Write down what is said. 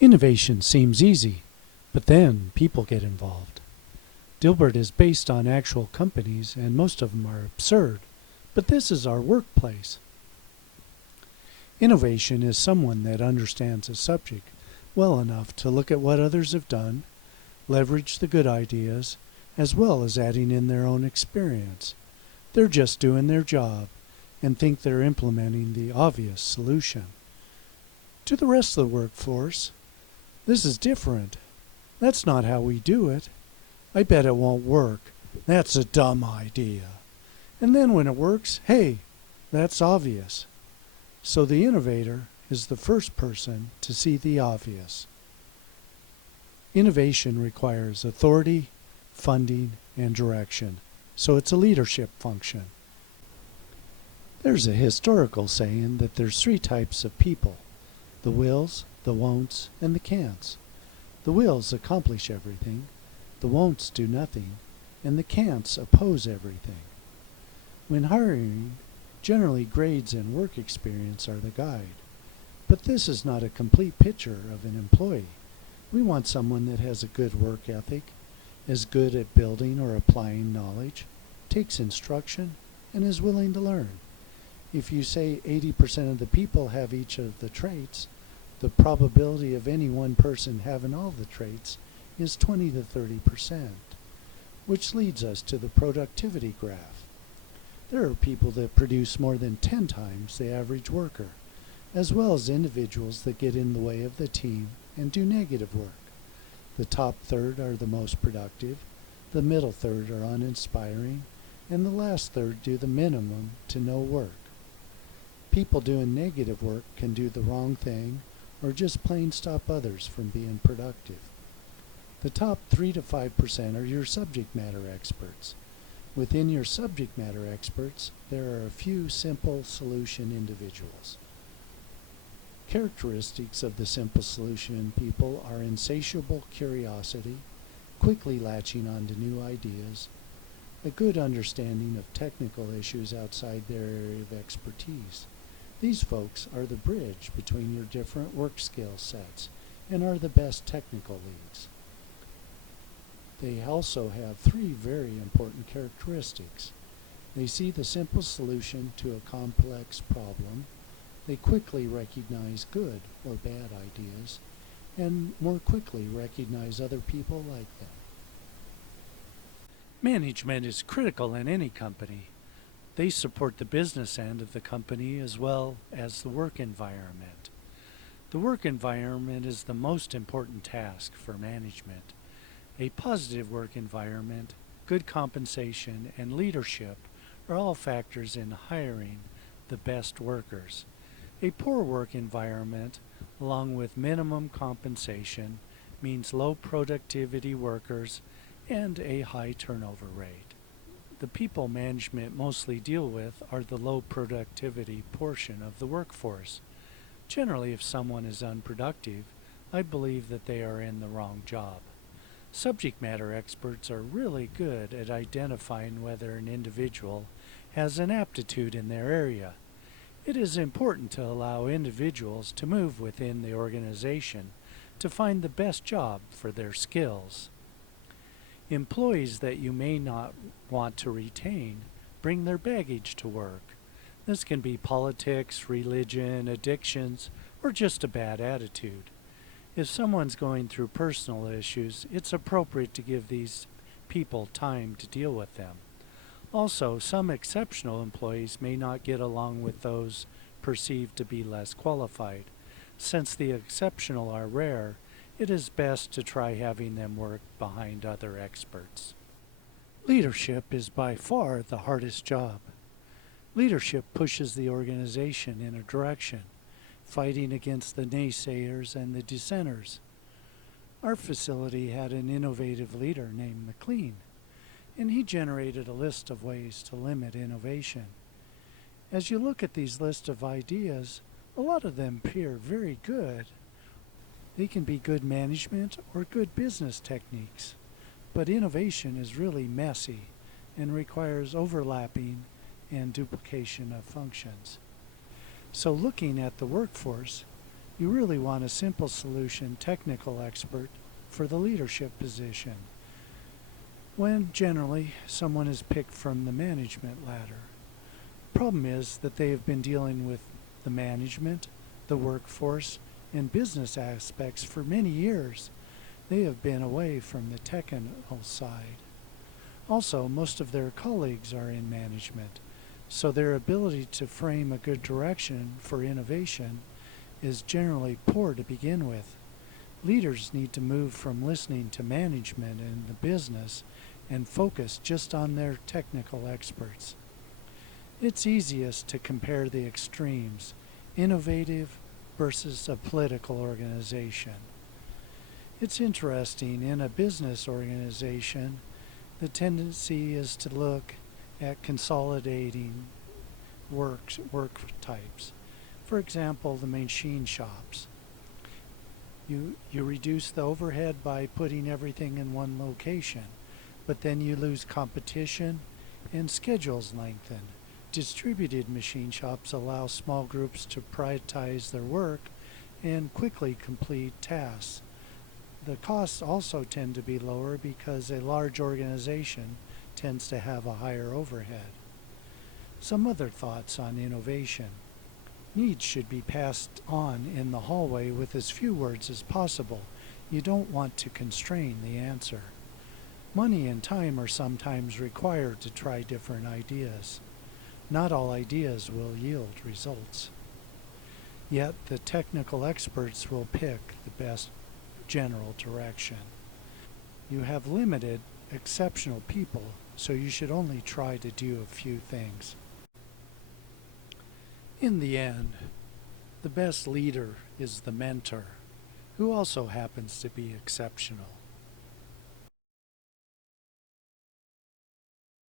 Innovation seems easy, but then people get involved. Dilbert is based on actual companies, and most of them are absurd, but this is our workplace. Innovation is someone that understands a subject well enough to look at what others have done, leverage the good ideas, as well as adding in their own experience. They're just doing their job and think they're implementing the obvious solution. To the rest of the workforce, this is different. That's not how we do it. I bet it won't work. That's a dumb idea. And then when it works, hey, that's obvious. So the innovator is the first person to see the obvious. Innovation requires authority, funding, and direction, so it's a leadership function. There's a historical saying that there's 3 types of people: the wills, the won'ts, and the can'ts. The wills accomplish everything, the won'ts do nothing, and the can'ts oppose everything. When hiring, generally grades and work experience are the guide. But this is not a complete picture of an employee. We want someone that has a good work ethic, is good at building or applying knowledge, takes instruction, and is willing to learn. If you say 80% of the people have each of the traits, the probability of any one person having all the traits is 20 to 30%, which leads us to the productivity graph. There are people that produce more than 10 times the average worker, as well as individuals that get in the way of the team and do negative work. The top third are the most productive, the middle third are uninspiring, and the last third do the minimum to no work. People doing negative work can do the wrong thing or just plain stop others from being productive. The top 3 to 5% are your subject matter experts. Within your subject matter experts, there are a few simple solution individuals. Characteristics of the simple solution people are insatiable curiosity, quickly latching onto new ideas, a good understanding of technical issues outside their area of expertise. These folks are the bridge between your different work skill sets and are the best technical leads. They also have 3 very important characteristics. They see the simple solution to a complex problem. They quickly recognize good or bad ideas and more quickly recognize other people like them. Management is critical in any company. They support the business end of the company as well as the work environment. The work environment is the most important task for management. A positive work environment, good compensation, and leadership are all factors in hiring the best workers. A poor work environment, along with minimum compensation, means low productivity workers and a high turnover rate. The people management mostly deal with are the low productivity portion of the workforce. Generally, if someone is unproductive, I believe that they are in the wrong job. Subject matter experts are really good at identifying whether an individual has an aptitude in their area. It is important to allow individuals to move within the organization to find the best job for their skills. Employees that you may not want to retain bring their baggage to work. This can be politics, religion, addictions, or just a bad attitude. If someone's going through personal issues, it's appropriate to give these people time to deal with them. Also, some exceptional employees may not get along with those perceived to be less qualified. Since the exceptional are rare, it is best to try having them work behind other experts. Leadership is by far the hardest job. Leadership pushes the organization in a direction, fighting against the naysayers and the dissenters. Our facility had an innovative leader named McLean, and he generated a list of ways to limit innovation. As you look at these lists of ideas, a lot of them appear very good. They can be good management or good business techniques, but innovation is really messy and requires overlapping and duplication of functions. So looking at the workforce, You really want a simple solution technical expert for the leadership position, when generally someone is picked from the management ladder. Problem is that they have been dealing with the management, the workforce, and business aspects for many years. They have been away from the technical side. Also, most of their colleagues are in management, so their ability to frame a good direction for innovation is generally poor to begin with. Leaders need to move from listening to management and the business and focus just on their technical experts. It's easiest to compare the extremes, innovative versus a political organization. It's interesting, in a business organization, the tendency is to look at consolidating work types. For example, the machine shops. You reduce the overhead by putting everything in one location, but then you lose competition and schedules lengthen. Distributed machine shops allow small groups to prioritize their work and quickly complete tasks. The costs also tend to be lower because a large organization tends to have a higher overhead. Some other thoughts on innovation. Needs should be passed on in the hallway with as few words as possible. You don't want to constrain the answer. Money and time are sometimes required to try different ideas. Not all ideas will yield results. Yet the technical experts will pick the best general direction. You have limited, exceptional people, so you should only try to do a few things. In the end, the best leader is the mentor, who also happens to be exceptional.